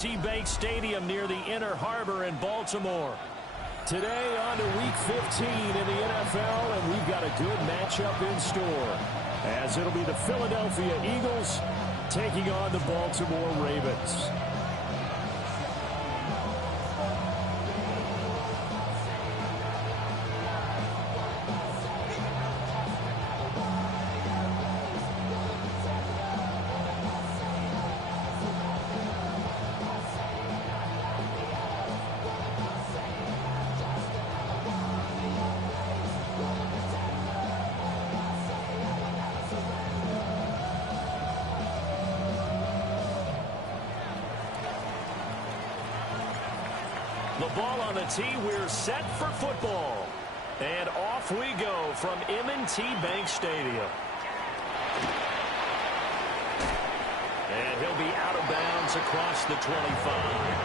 Bank Stadium near the Inner Harbor in Baltimore. Today on to Week 15 in the NFL, and we've got a good matchup in store, as it'll be the Philadelphia Eagles taking on the Baltimore Ravens. The ball on the tee, we're set for football. And off we go from M&T Bank Stadium. And he'll be out of bounds across the 25.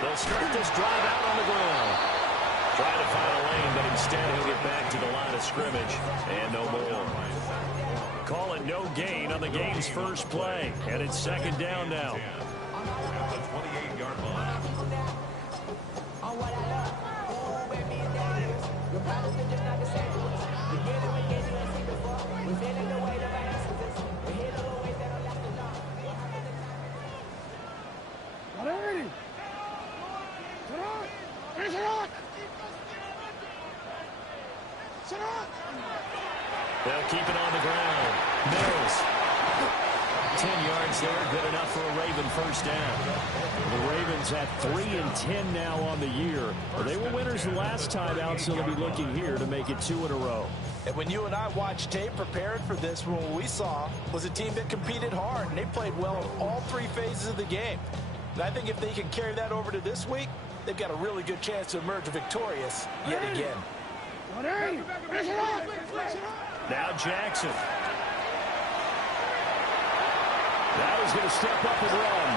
They'll start this drive out on the ground. Trying to find a lane, but instead he'll get back to the line of scrimmage. And no more. Call it no gain on the game's first play. And it's second down now. At the 28-yard line. They'll keep it on the ground. Mills. 10 yards there, good enough for a Raven first down. The Ravens at 3-10 now on the year. Well, they were winners the last time out, so they'll be looking here to make it 2 in a row. And when you and I watched tape prepared for this, what we saw was a team that competed hard, and they played well in all three phases of the game. And I think if they can carry that over to this week, they've got a really good chance to emerge victorious yet again. Now Jackson. Now he's going to step up and run.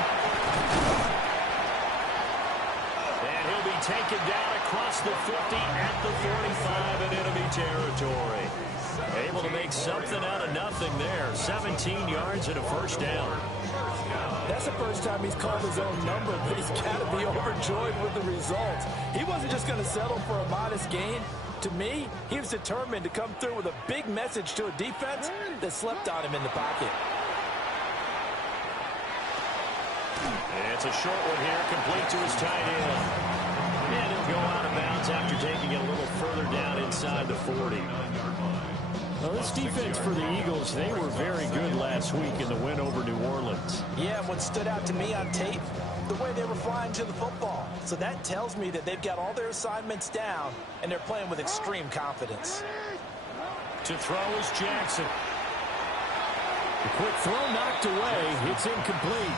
And he'll be taken down across the 50 at the 45 in enemy territory. Able to make something out of nothing there. 17 yards and a first down. That's the first time he's called his own number, but he's got to be overjoyed with the results. He wasn't just going to settle for a modest gain. To me, he was determined to come through with a big message to a defense that slept on him in the pocket. It's a short one here, complete to his tight end. And he'll go out of bounds after taking it a little further down inside the 40. Well, this defense for the Eagles, they were very good last week in the win over New Orleans. Yeah, what stood out to me on tape, the way they were flying to the football. So that tells me that they've got all their assignments down, and they're playing with extreme confidence. To throw is Jackson. The quick throw knocked away. It's incomplete.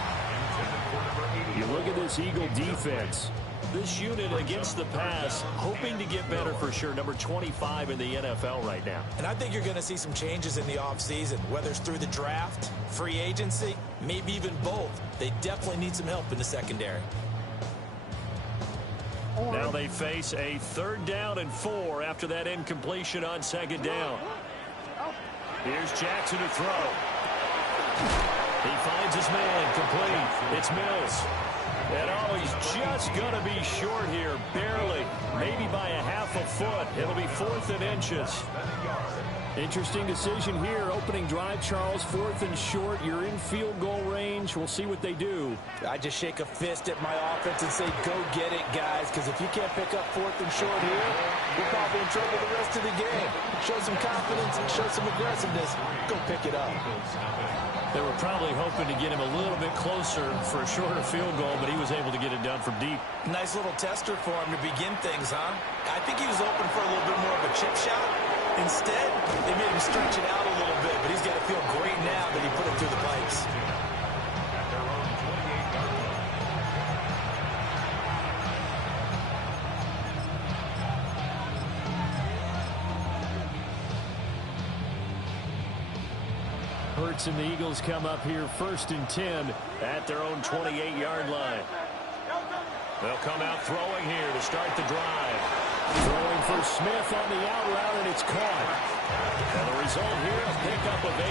You look at this Eagle defense. This unit against the pass, hoping to get better for sure. Number 25 in the NFL right now. And I think you're going to see some changes in the offseason, whether it's through the draft, free agency, maybe even both. They definitely need some help in the secondary. Now they face a 3rd down and 4 after that incompletion on 2nd down. Here's Jackson to throw. He finds his man, complete. It's Mills. And oh, he's just going to be short here, barely, maybe by a half a foot. It'll be 4th and inches. Interesting decision here. Opening drive, Charles, 4th and short. You're in field goal range. We'll see what they do. I just shake a fist at my offense and say, go get it, guys, because if you can't pick up 4th and short here, we're probably in trouble the rest of the game. Show some confidence, show some aggressiveness. Go pick it up. They were probably hoping to get him a little bit closer for a shorter field goal, but he was able to get it done from deep. Nice little tester for him to begin things, huh? I think he was open for a little bit more of a chip shot. Instead, they made him stretch it out a little bit, but he's got to feel great now that he put it through the pipes. starts, and the Eagles come up here 1st and 10 at their own 28-yard line. They'll come out throwing here to start the drive. Throwing for Smith on the out route, and it's caught. And the result here, a pickup of 8.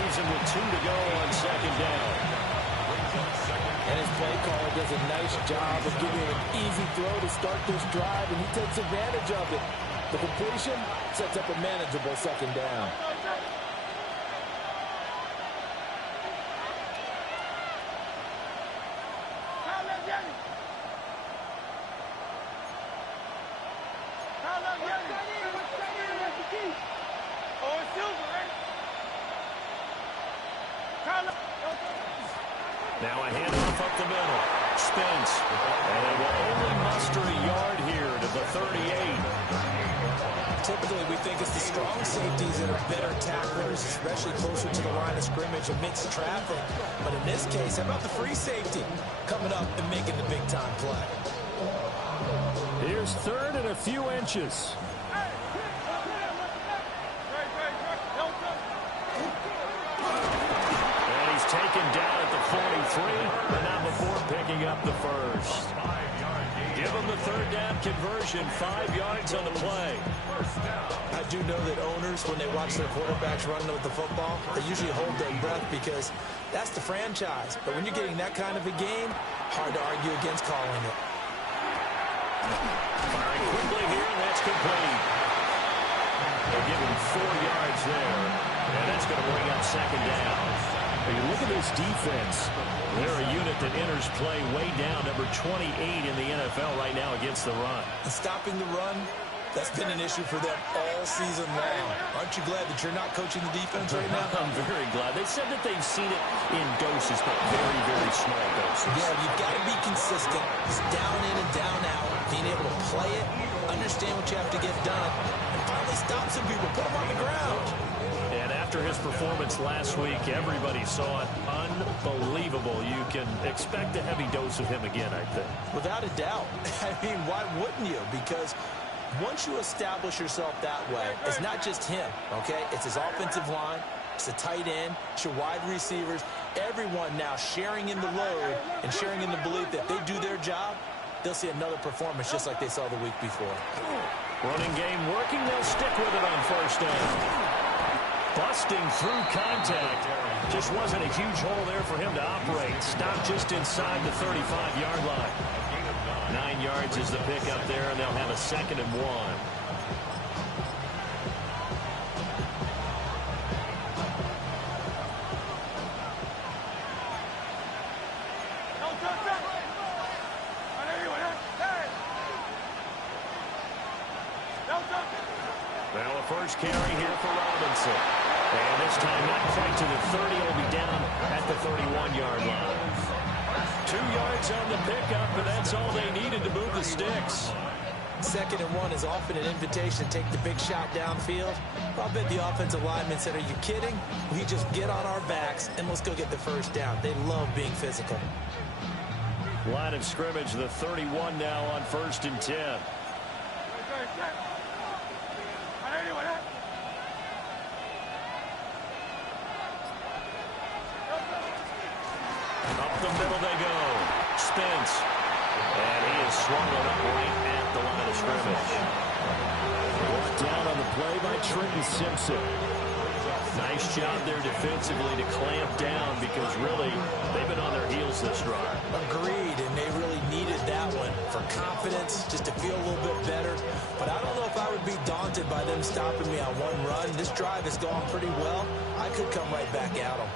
Leaves him with 2 to go on 2nd down. And his play caller does a nice job of giving him an easy throw to start this drive, and he takes advantage of it. The completion sets up a manageable 2nd down. Now a handoff up the middle. Spence. And it will only muster a yard here to the 38. Typically, we think it's the strong safeties that are better tacklers, especially closer to the line of scrimmage amidst traffic. But in this case, how about the free safety coming up and making the big-time play? Here's 3rd and a few inches. And he's taken down at the 43, but not before picking up the first. Give him the 3rd down conversion, 5 yards on the play. I do know that owners, when they watch their quarterbacks running with the football, they usually hold their breath because that's the franchise. But when you're getting that kind of a game, hard to argue against calling it. Firing quickly here, and that's complete. They'll give him 4 yards there, and that's going to bring up 2nd down. You look at this defense. They're a unit that enters play way down, number 28 in the NFL right now against the run. And stopping the run, that's been an issue for them all season long. Aren't you glad that you're not coaching the defense right now? I'm very glad. They said that they've seen it in doses, but very, very small doses. Yeah, you've got to be consistent. It's down in and down out. Being able to play it, understand what you have to get done, and finally stop some people, put them on the ground. And after his performance last week, everybody saw it. Unbelievable. You can expect a heavy dose of him again, I think. Without a doubt. I mean, why wouldn't you? Because once you establish yourself that way, it's not just him, okay? It's his offensive line, it's the tight end, it's your wide receivers, everyone now sharing in the load and sharing in the belief that they do their job, they'll see another performance just like they saw the week before. Running game working, they'll stick with it on 1st down. Busting through contact. Just wasn't a huge hole there for him to operate. Stopped just inside the 35-yard line. 9 yards is the pickup there, and they'll have a 2nd and 1. Well, a first carry here for Robinson. And this time not quite to the 30. He'll be down at the 31-yard line. 2 yards on the pickup, and that's all they needed to move the sticks. 2nd and 1 is often an invitation to take the big shot downfield. I bet the offensive lineman said, are you kidding? We just get on our backs and let's go get the 1st down. They love being physical. Line of scrimmage, the 31 now on 1st and 10. Up the middle they go. Spence. And he is swallowed up right at the line of scrimmage. Brought down on the play by Trenton Simpson. Nice job there defensively to clamp down because really they've been on their heels this drive. Agreed, and they really needed that one for confidence, just to feel a little bit better. But I don't know if I would be daunted by them stopping me on one run. This drive has gone pretty well. I could come right back at them.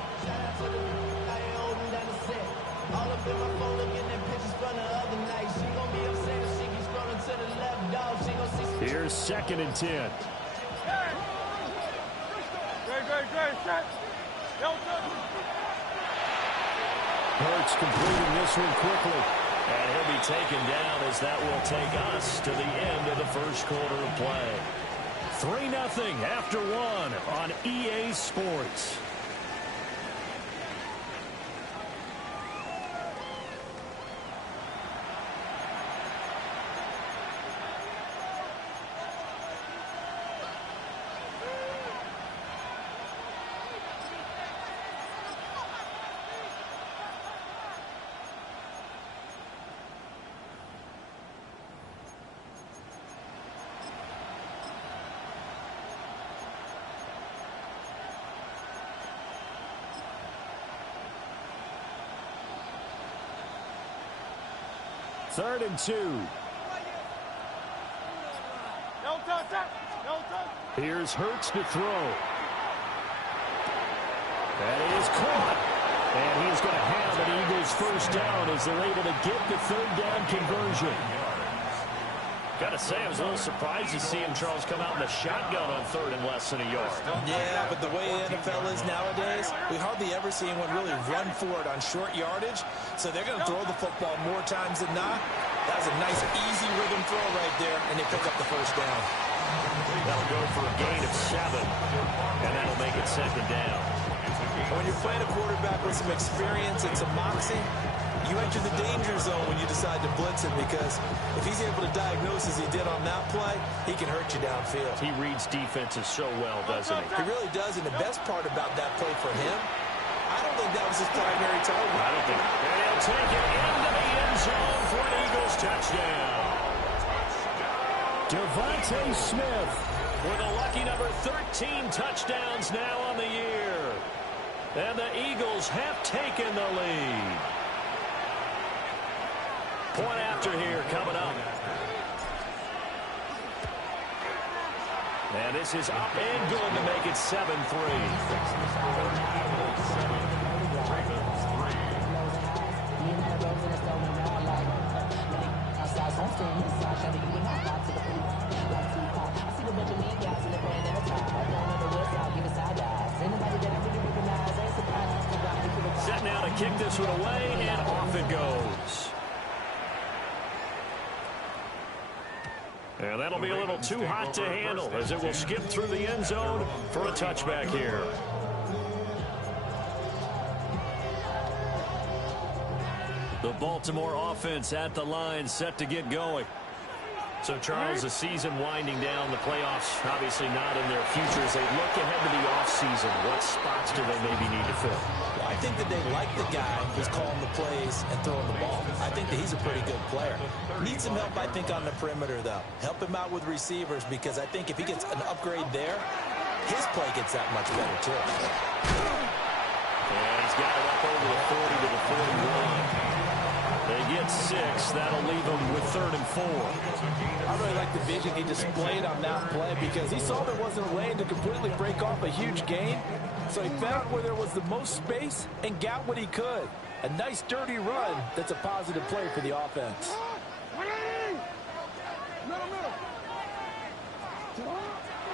Here's 2nd and 10. Hurts completing this one quickly. And he'll be taken down as that will take us to the end of the first quarter of play. 3-0 after 1 on EA Sports. 3rd and 2. Here's Hurts to throw. That is caught. And he's going to have an Eagles first down as they're able to get the 3rd down conversion. Got to say, I was a little surprised to see him, Charles, come out in the shotgun on 3rd and less than a yard. Yeah, but the way the NFL is nowadays, we hardly ever see anyone really run for it on short yardage. So they're going to throw the football more times than not. That was a nice, easy rhythm throw right there, and they pick up the first down. That'll go for a gain of 7, and that'll make it 2nd down. When you're playing a quarterback with some experience and some moxie, you enter the danger zone when you decide to blitz him, because if he's able to diagnose as he did on that play, he can hurt you downfield. He reads defenses so well, doesn't he? He really does, and the best part about that play for him, I don't think that was his primary target. I don't think. And he'll take it into the end zone for an Eagles touchdown. Devontae Smith with a lucky number 13 touchdowns now on the year. And the Eagles have taken the lead. Point after here coming up. And this is up and good to make it 7-3. Set now to kick this one away, and off it goes. And that'll be a little too hot to handle as it will skip through the end zone for a touchback here. The Baltimore offense at the line, set to get going. So, Charles, the season winding down, the playoffs obviously not in their future. As they look ahead to the offseason, what spots do they maybe need to fill? Well, I think that they like the guy who's calling the plays and throwing the ball. I think that he's a pretty good player. Needs some help, I think, on the perimeter, though. Help him out with receivers, because I think if he gets an upgrade there, his play gets that much better, too. And he's got it up over the 40 to the 41. They get 6. That'll leave them with 3rd and 4. I really like the vision he displayed on that play, because he saw there wasn't a lane to completely break off a huge gain. So he found where there was the most space and got what he could. A nice, dirty run that's a positive play for the offense.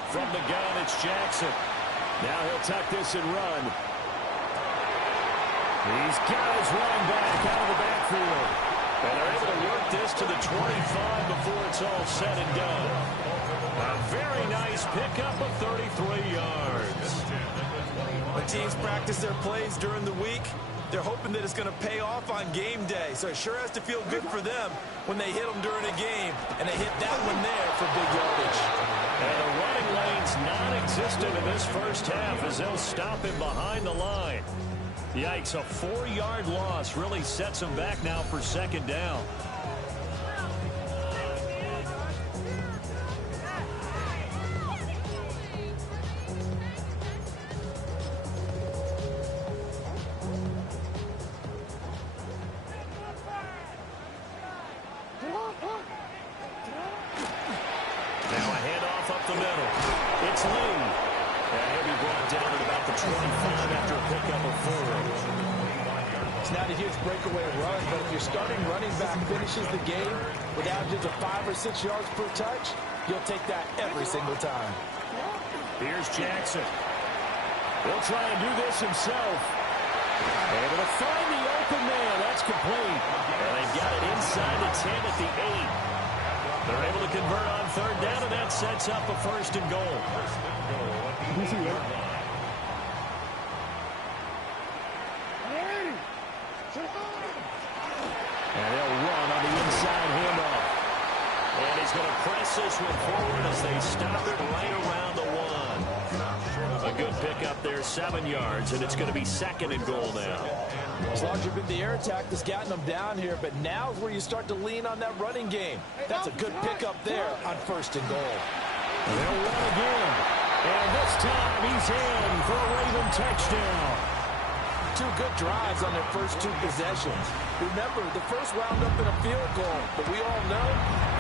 From the gun, it's Jackson. Now he'll tuck this and run. He's got his running back out of the backfield. And they're able to work this to the 25 before it's all said and done. A very nice pickup of 33 yards. When teams practice their plays during the week, they're hoping that it's going to pay off on game day. So it sure has to feel good for them when they hit them during a game. And they hit that one there for big yardage. And the running lane's non-existent in this first half as they'll stop him behind the line. Yikes, a 4-yard loss really sets them back now for 2nd down. Now a handoff up the middle. It's Lee. And he'll be brought down at about the 25 after a pickup of 4. It's not a huge breakaway run, but if your starting running back finishes the game with averages of 5 or 6 yards per touch, you'll take that every single time. Here's Jackson. He'll try and do this himself. Able to find the open man. That's complete. And they've got it inside the 10 at the 8. They're able to convert on 3rd down, and that sets up a 1st and goal. And they'll run on the inside handoff. And he's going to press this one forward as they stop it right around the 1. A good pickup there, 7 yards, and it's going to be 2nd and goal now. It's largely been the air attack that's gotten them down here, but now is where you start to lean on that running game. That's a good pickup there on 1st and goal. And they'll run again. And this time he's in for a Raven touchdown. two good drives on their first two possessions. Remember, the first wound up in a field goal, but we all know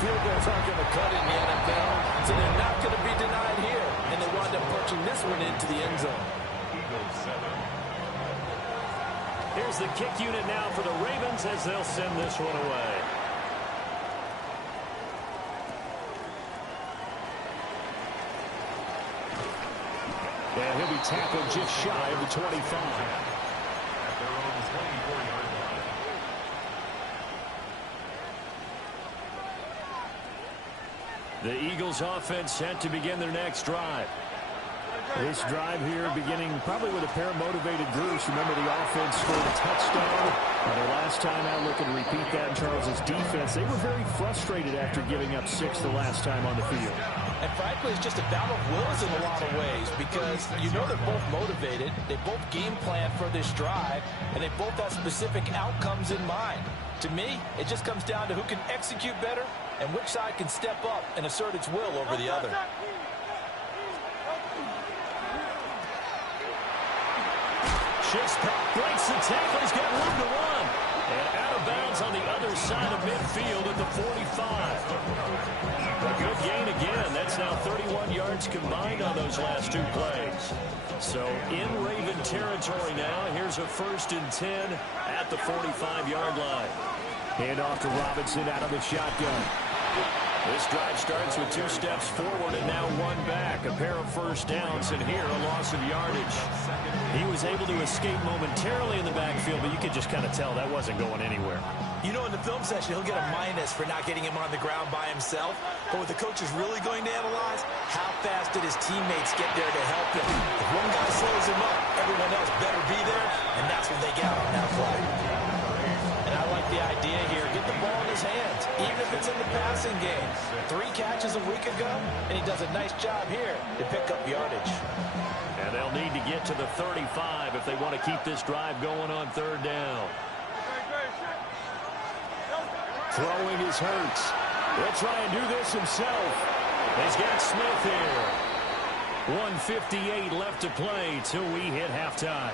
field goals aren't going to cut it in the NFL, so they're not going to be denied here, and they wind up punching this one into the end zone. Here's the kick unit now for the Ravens as they'll send this one away. And he'll be tackled just shy of the 25. At their own 24-yard line. The Eagles offense set to begin their next drive. This drive here beginning probably with a pair of motivated groups. Remember, the offense scored a touchdown. Their last time out, looking to repeat that in Charles' defense. They were very frustrated after giving up 6 the last time on the field. And frankly, it's just a battle of wills in a lot of ways because you know they're both motivated. They both game plan for this drive, and they both have specific outcomes in mind. To me, it just comes down to who can execute better and which side can step up and assert its will over the other. Shifts, breaks the tackle. He's got room to run. And out of bounds on the other side of midfield at the 45. A good gain again. That's now 31 yards combined on those last two plays. So in Raven territory now. Here's a 1st and 10 at the 45-yard line. Hand off to Robinson out of the shotgun. This drive starts with 2 steps forward and now 1 back. A pair of first downs, and here a loss of yardage. He was able to escape momentarily in the backfield, but you could just kind of tell that wasn't going anywhere. You know, in the film session, he'll get a minus for not getting him on the ground by himself. But what the coach is really going to analyze, how fast did his teammates get there to help him? If one guy slows him up, everyone else better be there, and that's what they got on that play. And I like the idea here. Get the ball in his hands, even if it's in the passing game. 3 catches a week ago, and he does a nice job here to pick up yardage. And they'll need to get to the 35 if they want to keep this drive going on 3rd down. Throwing is Hurts. He'll try and do this himself. He's got Smith here. 1:58 left to play till we hit halftime.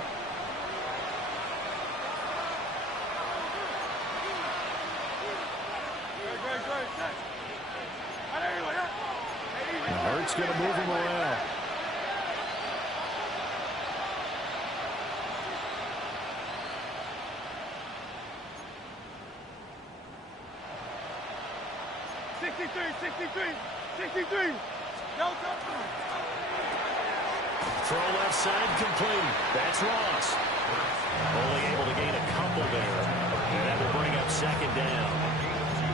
Hurts going to move him around. Throw left side complete. That's Ross. Only able to gain a couple there. And that will bring up 2nd down.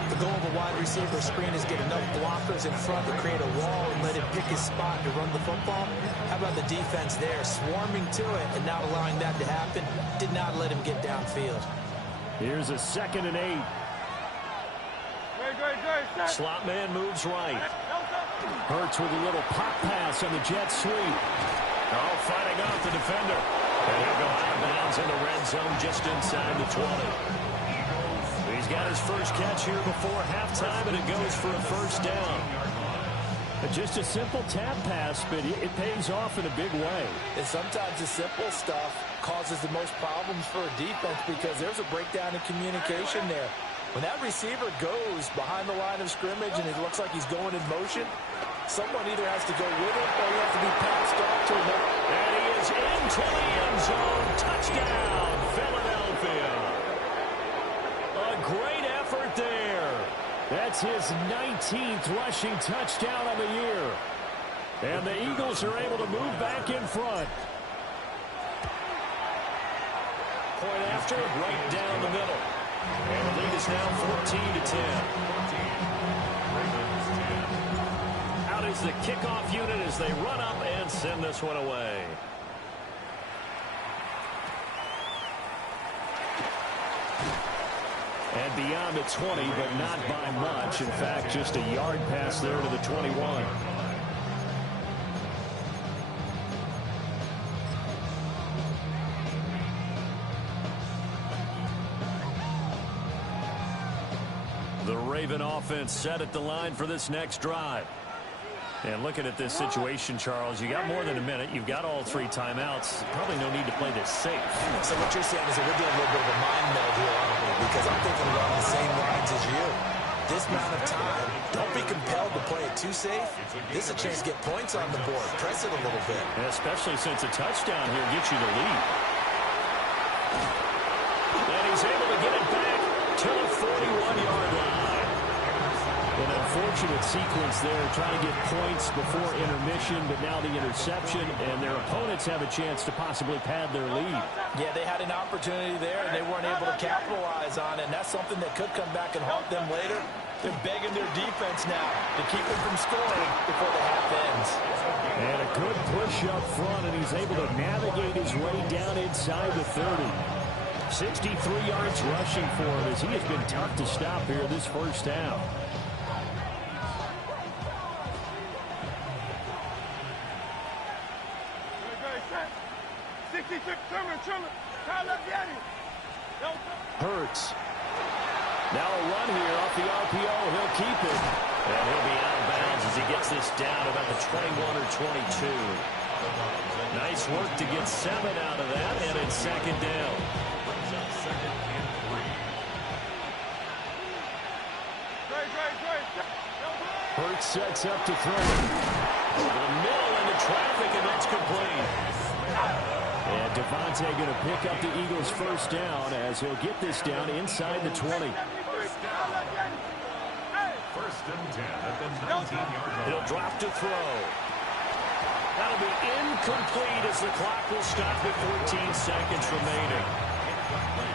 The goal of a wide receiver screen is get enough blockers in front to create a wall and let him pick his spot to run the football. How about the defense there, swarming to it and not allowing that to happen? Did not let him get downfield. Here's a 2nd and 8. Slot man moves right. Hurts with a little pop pass on the jet sweep. Oh, fighting off the defender. And he'll go out of bounds in the red zone just inside the 20. He's got his first catch here before halftime, and it goes for a 1st down. Just a simple tap pass, but it pays off in a big way. And sometimes the simple stuff causes the most problems for a defense because there's a breakdown in communication there. When that receiver goes behind the line of scrimmage and it looks like he's going in motion, someone either has to go with him or he has to be passed off to him. And he is into the end zone. Touchdown, Philadelphia. A great effort there. That's his 19th rushing touchdown of the year. And the Eagles are able to move back in front. Point after, right down the middle. And the lead is now 14-10. Out is the kickoff unit as they run up and send this one away. And beyond the 20, but not by much. In fact, just a yard pass there to the 21. The Raven offense set at the line for this next drive. And looking at this situation, Charles, you got more than a minute. You've got all 3 timeouts. Probably no need to play this safe. So what you're saying is that we're doing a little bit of a mind meld here, aren't we? Because I'm thinking along the same lines as you. This amount of time, don't be compelled to play it too safe. This is a chance to get points on the board. Press it a little bit. And especially since a touchdown here gets you the lead. And he's able to get it back to the 41-yard line. An unfortunate sequence there, trying to get points before intermission, but now the interception, and their opponents have a chance to possibly pad their lead. Yeah, they had an opportunity there, and they weren't able to capitalize on it, and that's something that could come back and haunt them later. They're begging their defense now to keep them from scoring before the half ends. And a good push up front, and he's able to navigate his way down inside the 30. 63 yards rushing for him as he has been tough to stop here this first half. Hurts. Now a run here off the RPO. He'll keep it. And he'll be out of bounds as he gets this down about the 21 or 22. Nice work to get 7 out of that, and it's second down. Hurts sets up to throw. The middle into traffic, and that's complete. And Devontae going to pick up the Eagles' first down as he'll get this down inside the 20. First and 10 at the 19-yard line. He'll drop to throw. That'll be incomplete as the clock will stop with 14 seconds remaining.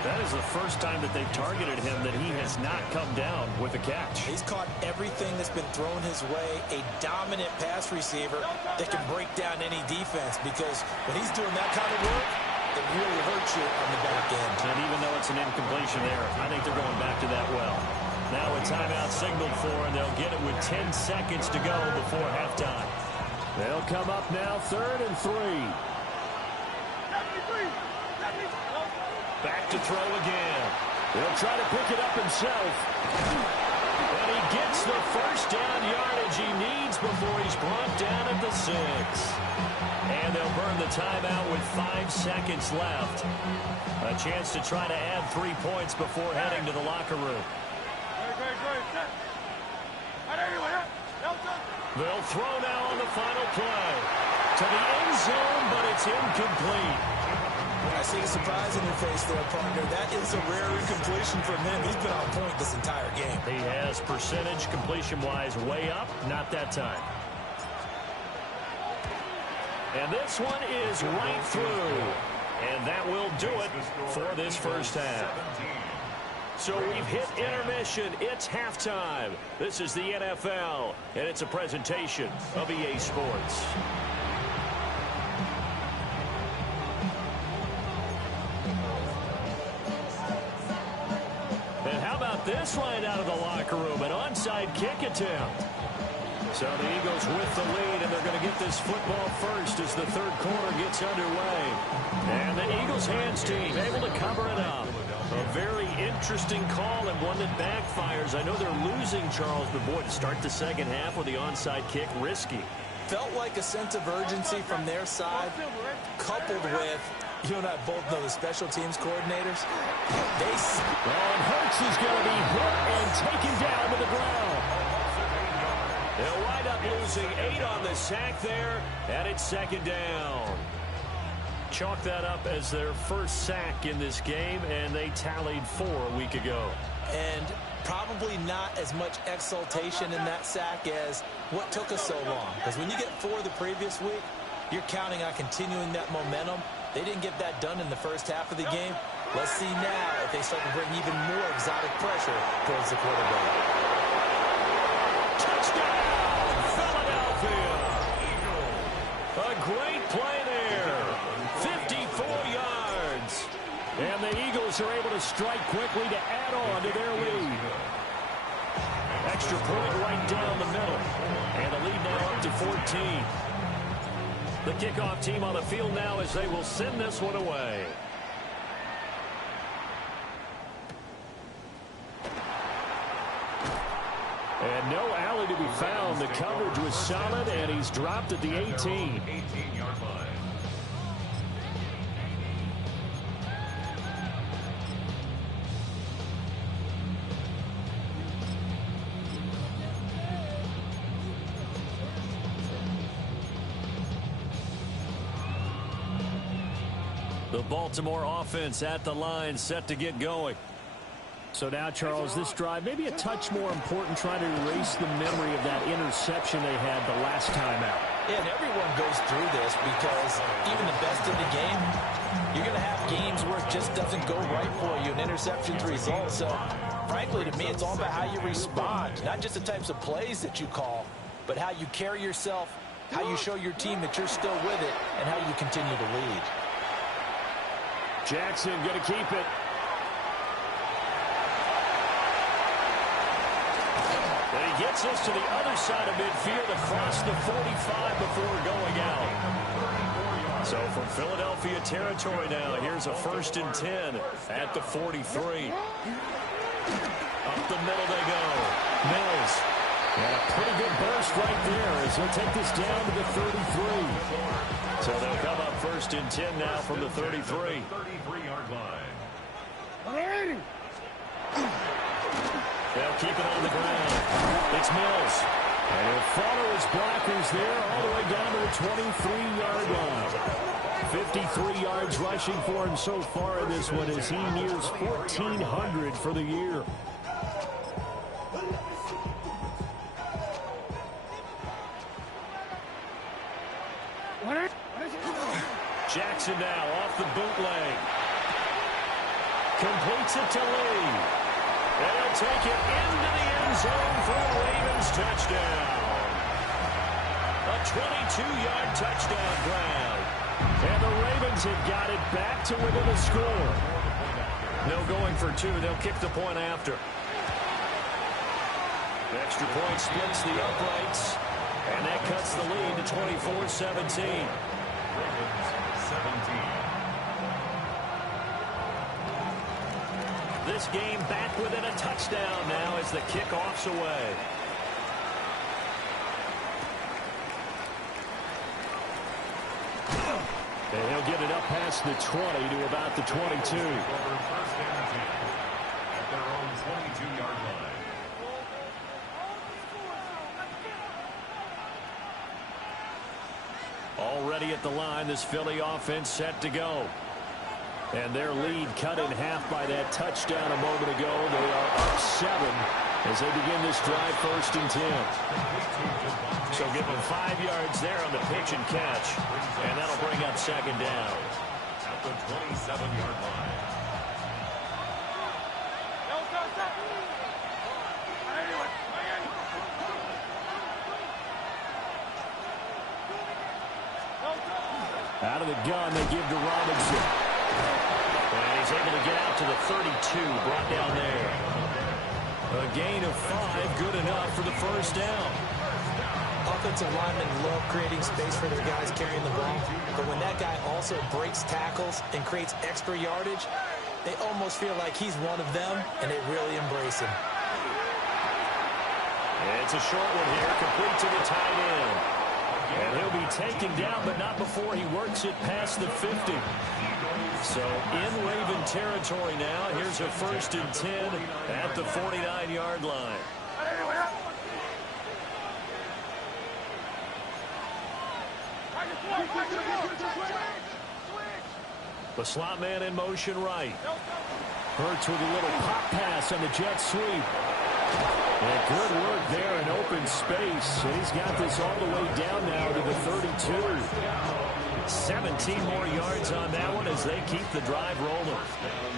That is the first time that they've targeted him that he has not come down with a catch. He's caught everything that's been thrown his way. A dominant pass receiver that can break down any defense, because when he's doing that kind of work, it really hurts you on the back end. And even though it's an incompletion there, I think they're going back to that well. Now a timeout signaled for, and they'll get it with 10 seconds to go before halftime. They'll come up now 3rd and 3. Back to throw again. He'll try to pick it up himself. And he gets the first down yardage he needs before he's brought down at the 6. And they'll burn the timeout with 5 seconds left. A chance to try to add 3 points before heading to the locker room. They'll throw now on the final play. To the end zone, but it's incomplete. I see a surprise in your face there, partner. That is a rare incompletion from him. He's been on point this entire game. He has percentage completion-wise way up. Not that time. And this one is right through. And that will do it for this first half. So we've hit intermission. It's halftime. This is the NFL, and it's a presentation of EA Sports. And how about this line out of the locker room? An onside kick attempt. So the Eagles with the lead, and they're going to get this football first as the third quarter gets underway. And the Eagles hands team able to cover it up. A very interesting call and one that backfires. I know they're losing, Charles, but boy, to start the second half with the onside kick, risky. Felt like a sense of urgency from their side, coupled with, you and I both know the special teams coordinators. And Hurts is going to be hit and taken down to the ground. They'll wind up losing 8 on the sack there, and it's second down. Chalk that up as their first sack in this game, and they tallied 4 a week ago. And probably not as much exultation in that sack as what took us so long. Because when you get 4 the previous week, you're counting on continuing that momentum. They didn't get that done in the first half of the game. Let's see now if they start to bring even more exotic pressure towards the quarterback. Touchdown, Philadelphia! A great play there. 54 yards. And the Eagles are able to strike quickly to add on to their lead. Extra point right down the middle. And the lead now up to 14. The kickoff team on the field now as they will send this one away. And no alley to be found. The coverage was solid, and he's dropped at the 18. 18-yard line. The Baltimore offense at the line, set to get going. So now, Charles, this drive maybe a touch more important, trying to erase the memory of that interception they had the last time out. Yeah, and everyone goes through this because even the best in the game, you're going to have games where it just doesn't go right for you, and interceptions result. So, frankly, to me, it's all about how you respond, not just the types of plays that you call, but how you carry yourself, how you show your team that you're still with it, and how you continue to lead. Jackson going to keep it. And he gets us to the other side of midfield across the 45 before going out. So from Philadelphia territory now, here's a 1st and 10 at the 43. Up the middle they go. Mills. And a pretty good burst right there as he'll take this down to the 33. So they'll come up 1st and 10 now from the 33. 33-yard line. They'll keep it on the ground. It's Mills. And he'll follow his blockers there all the way down to the 23-yard line. 53 yards rushing for him so far in this one as he nears 1,400 for the year. Jackson now off the bootleg. Completes it to Lee. And he'll take it into the end zone for a Ravens touchdown. A 22-yard touchdown grab. And the Ravens have got it back to within a score. No going for two. They'll kick the point after. The extra point splits the uprights. And that cuts the lead to 24-17. Ravens 17. This game back within a touchdown now as the kickoff's away. And he'll get it up past the 20 to about the 22. Over 1st and 10 at their own 22-yard line. Already at the line, this Philly offense set to go. And their lead cut in half by that touchdown a moment ago. They are up 7 as they begin this drive 1st and 10. So give them 5 yards there on the pitch and catch. And that'll bring up 2nd down. At the 27-yard line. Out of the gun, they give to Robinson. And he's able to get out to the 32, brought down there. A gain of 5, good enough for the 1st down. Offensive linemen love creating space for their guys carrying the ball, but when that guy also breaks tackles and creates extra yardage, they almost feel like he's one of them, and they really embrace him. It's a short one here, complete to the tight end. And he'll be taken down, but not before he works it past the 50. So in Raven territory now, here's a 1st and 10 at the 49-yard line. The slot man in motion right. Hurts with a little pop pass on the jet sweep. And good work there in open space. And he's got this all the way down now to the 32. 17 more yards on that one as they keep the drive rolling.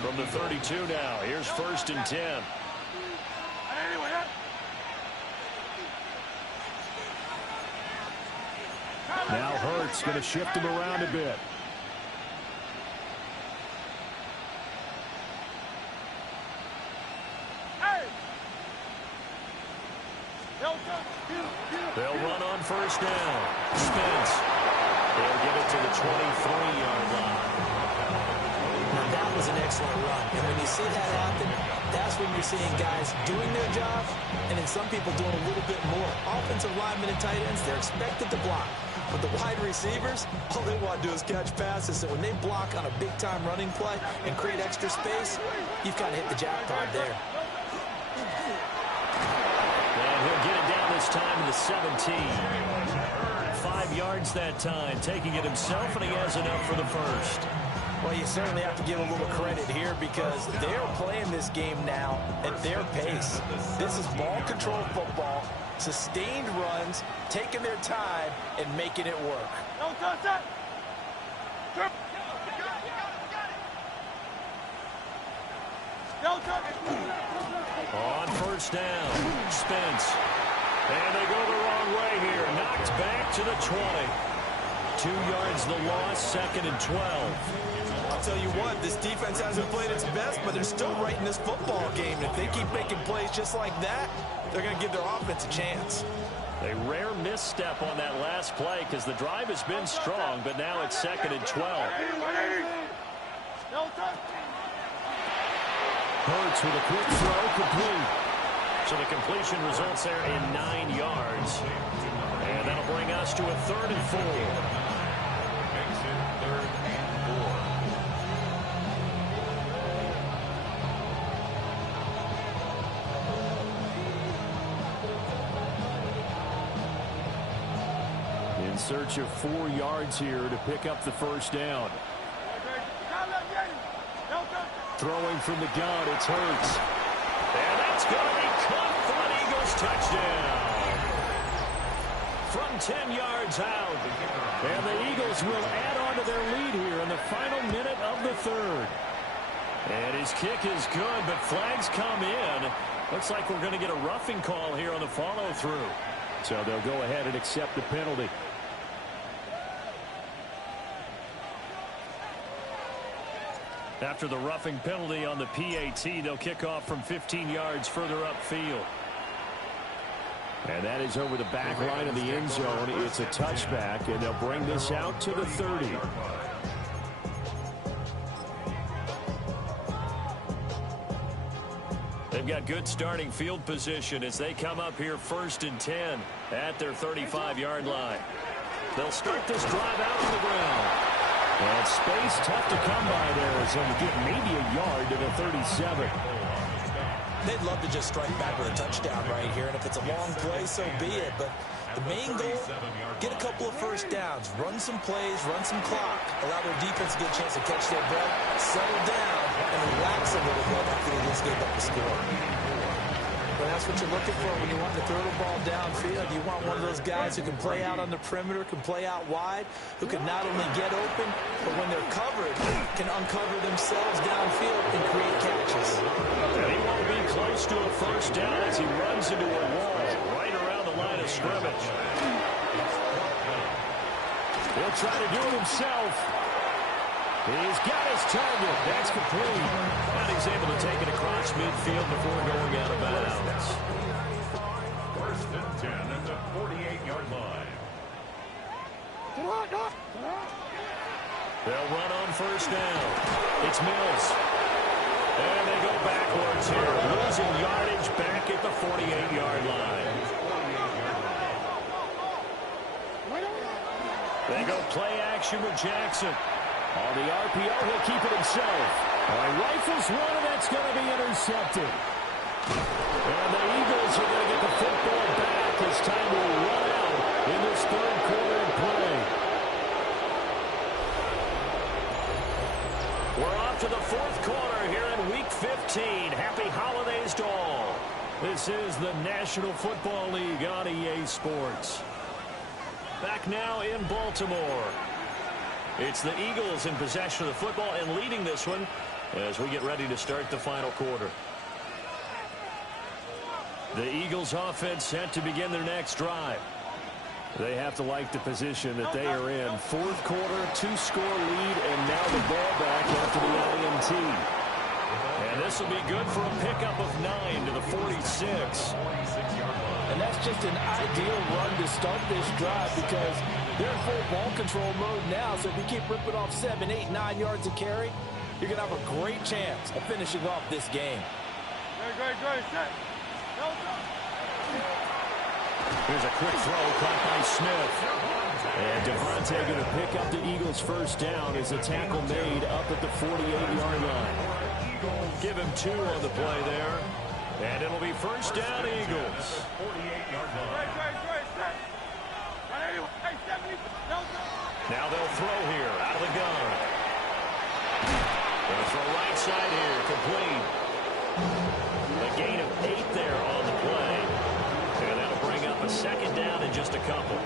From the 32 now, here's 1st and 10. Now Hurts going to shift him around a bit. They'll run on 1st down. Spence. They'll get it to the 23-yard line. Now that was an excellent run. And when you see that happen, That's when you're seeing guys doing their job and then some people doing a little bit more. Offensive linemen and tight ends, they're expected to block. But the wide receivers, all they want to do is catch passes. So when they block on a big-time running play and create extra space, you've kind of hit the jackpot there. And he'll get it down this time to the 17. 5 yards that time, taking it himself, and he has enough for the first. Well, you certainly have to give a little credit here because they're playing this game now at their pace. This is ball control football, sustained runs, taking their time, and making it work. On first down, Spence. And they go the wrong way here. Knocked back to the 20. 2 yards the loss, 2nd and 12. I'll tell you what, this defense hasn't played its best, but they're still right in this football game. And if they keep making plays just like that, they're going to give their offense a chance. A rare misstep on that last play because the drive has been strong, but now it's 2nd and 12. Hurts with a quick throw, complete. So the completion results there in 9 yards. And that'll bring us to a 3rd and 4. Makes it 3rd and 4. In search of 4 yards here to pick up the first down. Throwing from the gun, it's Hurts. And that's going to be caught for an Eagles touchdown. From 10 yards out. And the Eagles will add on to their lead here in the final minute of the 3rd. And his kick is good, but flags come in. Looks like we're going to get a roughing call here on the follow-through. So they'll go ahead and accept the penalty. After the roughing penalty on the PAT, they'll kick off from 15 yards further upfield. And that is over the back line of the end zone. It's a touchback, and they'll bring this out to the 30. They've got good starting field position as they come up here 1st and 10 at their 35-yard line. They'll start this drive out on the ground. And space tough to come by there as they'll get maybe a yard to the 37. They'd love to just strike back with a touchdown right here, and if it's a long play, so be it. But the main goal, get a couple of first downs, run some plays, run some clock, allow their defense to get a chance to catch their breath, settle down, and relax a little bit after they just gave up the score. But that's what you're looking for when you want to throw the ball downfield. You want one of those guys who can play out on the perimeter, can play out wide, who can not only get open, but when they're covered, can uncover themselves downfield and create catches. And he won't be close to a first down as he runs into a wall right around the line of scrimmage. He'll try to do it himself. He's got his target. That's complete. And he's able to take it across midfield before going out of bounds. 1st and 10 at the 48-yard line. They'll run on first down. It's Mills. And they go backwards here, losing yardage back at the 48-yard line. They go play action with Jackson. On the RPO, he'll keep it himself. Rifles one, and that's going to be intercepted. And the Eagles are going to get the football back as time will run out in this 3rd quarter of play. We're off to the 4th quarter here in Week 15. Happy holidays to all. This is the National Football League on EA Sports. Back now in Baltimore. It's the Eagles in possession of the football and leading this one as we get ready to start the final quarter. The Eagles offense set to begin their next drive. They have to like the position that they are in. 4th quarter, 2-score lead, and now the ball back after the INT. And this will be good for a pickup of 9 to the 46. And that's just an ideal run to start this drive because they're in full ball control mode now. So if you keep ripping off 7, 8, 9 yards of carry, you're going to have a great chance of finishing off this game. Here's a quick throw caught by Smith. And Devontae going to pick up the Eagles' first down as a tackle made up at the 48-yard line. Give him 2 on the play there. And it'll be first down, Eagles. 48-yard line. Now they'll throw here out of the gun. They'll throw right side here, complete. A gain of 8 there on the play. And that'll bring up a second down in just a couple.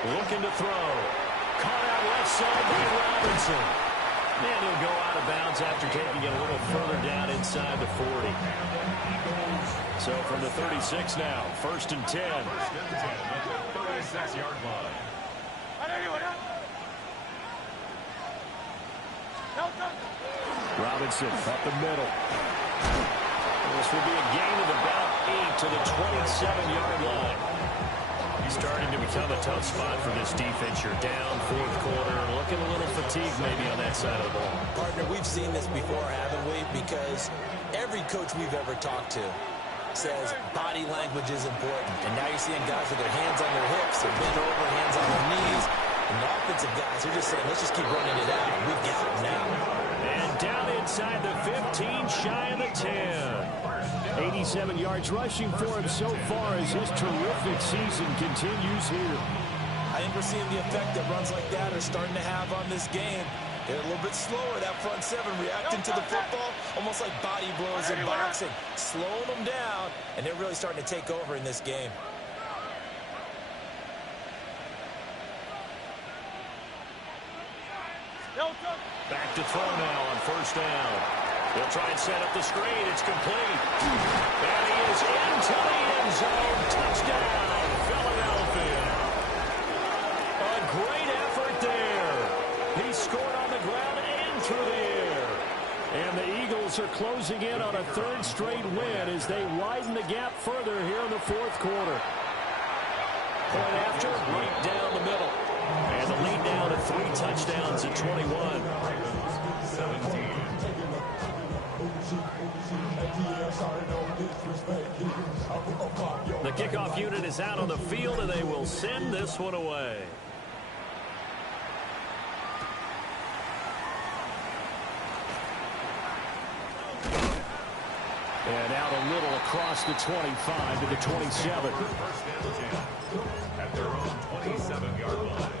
Looking to throw. Caught out left side by Robinson. And he'll go out of bounds after taking it a little further down inside the 40. So from the 36 now, first and 10. 36-yard line. Robinson up the middle. This will be a gain of about 8 to the 27-yard line. Starting to become a tough spot for this defense. You're down fourth quarter, looking a little fatigued maybe on that side of the ball. Partner, we've seen this before, haven't we? Because every coach we've ever talked to says body language is important. And now you're seeing guys with their hands on their hips, they're bent over, hands on their knees. And the offensive guys are just saying, let's just keep running it out. We've got it now. And down inside the 15, shy of the 10. 87 yards rushing for him so far as his terrific season continues here. I think we're seeing the effect that runs like that are starting to have on this game. They're a little bit slower, that front seven, reacting to the football, almost like body blows in boxing, slowing them down, and they're really starting to take over in this game. Back to throw now on first down. He'll try and set up the screen. It's complete. And he is into the end zone. Touchdown, Philadelphia. A great effort there. He scored on the ground and through the air. And the Eagles are closing in on a third straight win as they widen the gap further here in the fourth quarter. Point after, right down the middle. And the lead down to 3 touchdowns at 21. 17. The kickoff unit is out on the field, and they will send this one away. And out a little across the 25 to the 27. First and 10 at their own 27-yard line.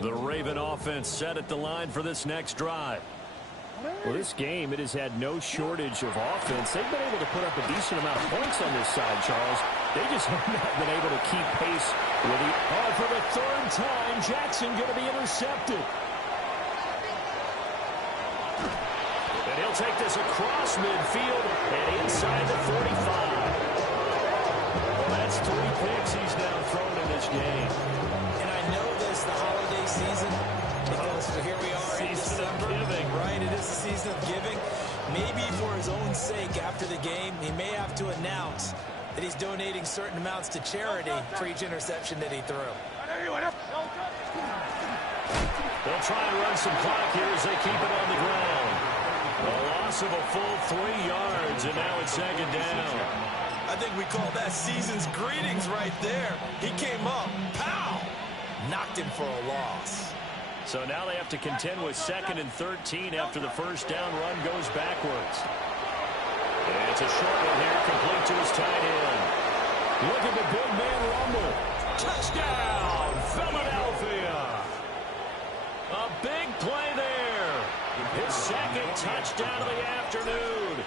The Raven offense set at the line for this next drive. Well, this game, it has had no shortage of offense. They've been able to put up a decent amount of points on this side, Charles. They just have not been able to keep pace with it. Oh, for the third time, Jackson going to be intercepted. And he'll take this across midfield and inside the 45. Well, that's 3 picks he's now thrown in this game. And I know this, the holiday season, because here we are in December, right? It is the season of giving. Maybe for his own sake after the game, he may have to announce that he's donating certain amounts to charity for each interception that he threw. They'll try and run some clock here as they keep it on the ground. A loss of a full 3 yards, and now it's second down. I think we call that season's greetings right there. He came up, pow, knocked him for a loss. So now they have to contend with 2nd and 13 after the first down run goes backwards. And it's a short one here, complete to his tight end. Look at the big man rumble. Touchdown, Philadelphia. A big play there. His 2nd touchdown of the afternoon.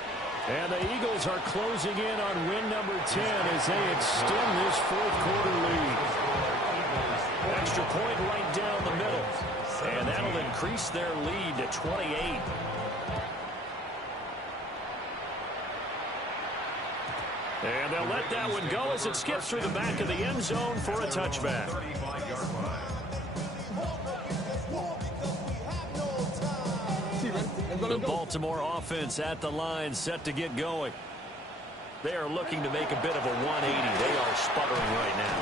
And the Eagles are closing in on win number 10 as they extend this fourth quarter lead. Extra point right down the middle. And that'll increase their lead to 28. And they'll let that one go as it skips through the back of the end zone for a touchback. 35-yard line. The Baltimore offense at the line, set to get going. They are looking to make a bit of a 180. They are sputtering right now.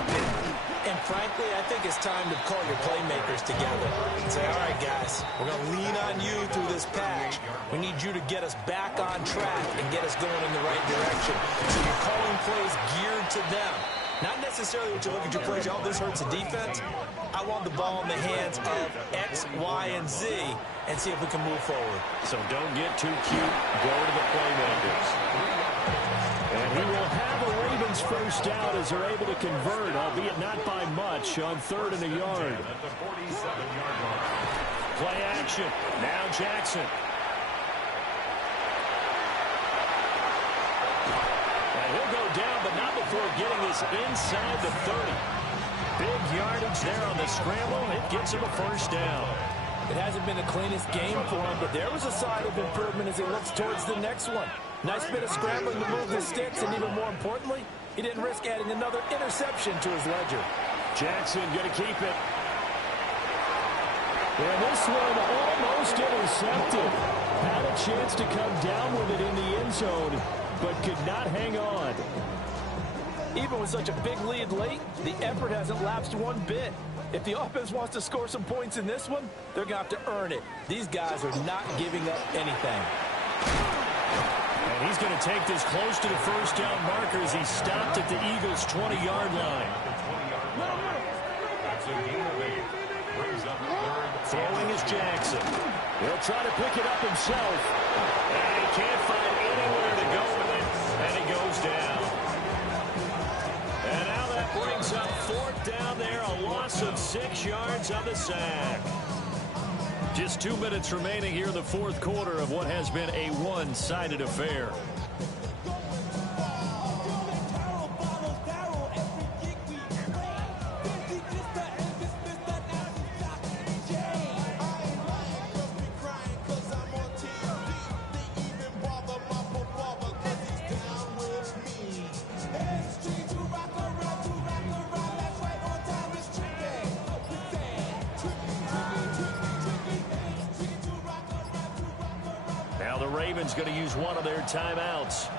And frankly, I think it's time to call your playmakers together and say, all right, guys, we're going to lean on you through this patch. We need you to get us back on track and get us going in the right direction. So you're calling plays geared to them. Not necessarily what you look at your plays, oh, this hurts the defense. I want the ball in the hands of X, Y, and Z and see if we can move forward. So don't get too cute. Go to the playmakers. And he will have a Ravens first down as they're able to convert, albeit not by much, on 3rd and a yard. At the 47-yard line. Play action. Now Jackson. And he'll go down, but not before getting this inside the 30. Big yardage there on the scramble. It gets him a first down. It hasn't been the cleanest game for him, but there was a sign of improvement as he looks towards the next one. Nice bit of scrambling to move the sticks, and even more importantly, he didn't risk adding another interception to his ledger. Jackson going to keep it. And this one almost intercepted. Had a chance to come down with it in the end zone, but could not hang on. Even with such a big lead late, the effort hasn't lapsed one bit. If the offense wants to score some points in this one, they're going to have to earn it. These guys are not giving up anything. And he's going to take this close to the first down marker as he stopped at the Eagles' 20-yard line. That's a gain of 8. Brings up 3rd. Throwing is Jackson. He'll try to pick it up himself. And he can't find anywhere to go with it. And he goes down. And now that brings up 4th down there. A loss of 6 yards on the sack. Just 2 minutes remaining here in the 4th quarter of what has been a one-sided affair. Going to use one of their timeouts.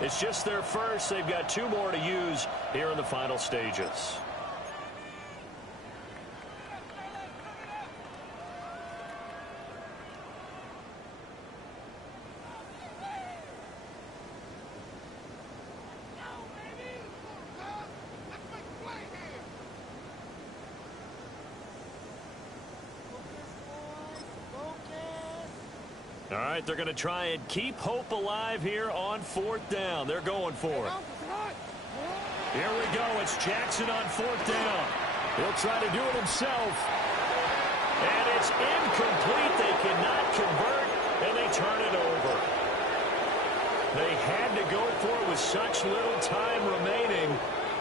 It's just their first. They've got 2 more to use here in the final stages. All right, they're going to try and keep hope alive here on 4th down. They're going for it. Here we go. It's Jackson on 4th down. He'll try to do it himself. And it's incomplete. They cannot convert, and they turn it over. They had to go for it with such little time remaining,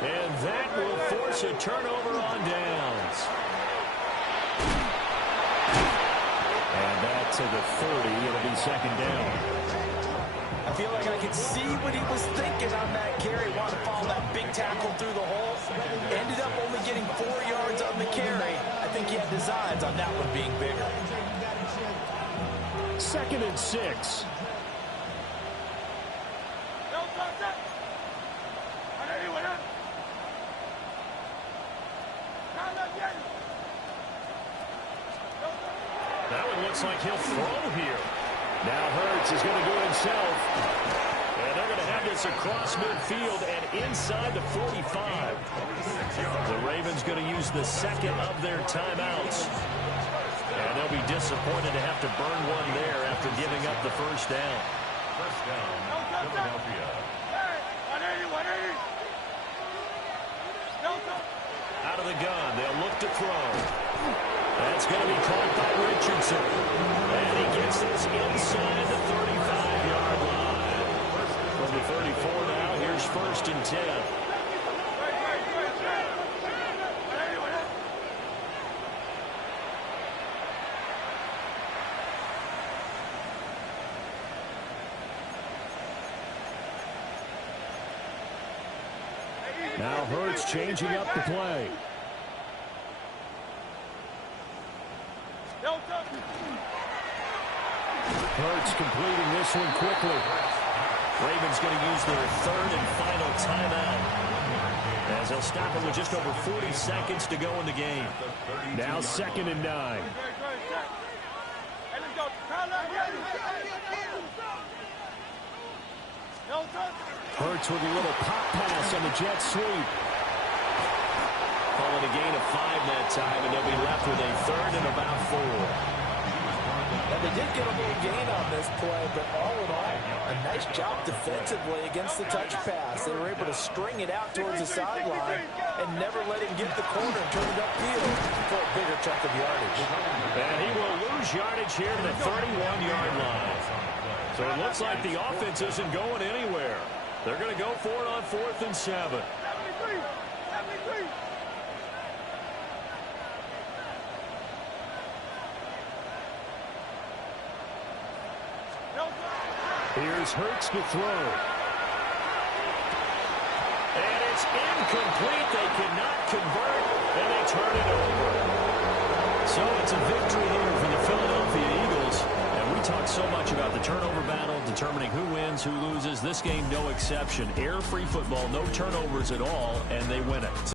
and that will force a turnover on downs. And back to the 30. It'll be 2nd down. I feel like I could see what he was thinking on that carry. Wanted to follow that big tackle through the hole. Ended up only getting 4 yards on the carry. I think he had designs on that one being bigger. 2nd and 6. That one looks like he'll throw here. Now Hurts is going to do it himself. And they're going to have this across midfield and inside the 45. The Ravens going to use the 2nd of their timeouts. And they'll be disappointed to have to burn one there after giving up the first down. First down, Philadelphia. Out of the gun, they'll look to throw. That's going to be caught by Richardson. And he gets this inside the 35-yard line. From the 34 now, here's 1st and 10. Now Hurts changing up the play. Hurts completing this one quickly. Ravens going to use their third and final timeout, as they'll stop it with just over 40 seconds to go in the game. Now 2nd and 9. Hurts with a little pop pass on the jet sweep. Calling a gain of 5 that time, and they'll be left with a 3rd and about 4. Now, they did get a little gain on this play, but all in all, a nice job defensively against the touch pass. They were able to string it out towards the sideline and never let him get the corner and turn it upfield for a bigger chunk of yardage. And he will lose yardage here to the 31-yard line. So it looks like the offense isn't going anywhere. They're going to go for it on 4th and 7. Here's Hurts to throw. And it's incomplete. They cannot convert, and they turn it over. So it's a victory here for the Philadelphia Eagles. And we talk so much about the turnover battle, determining who wins, who loses. This game, no exception. Error-free football, no turnovers at all, and they win it.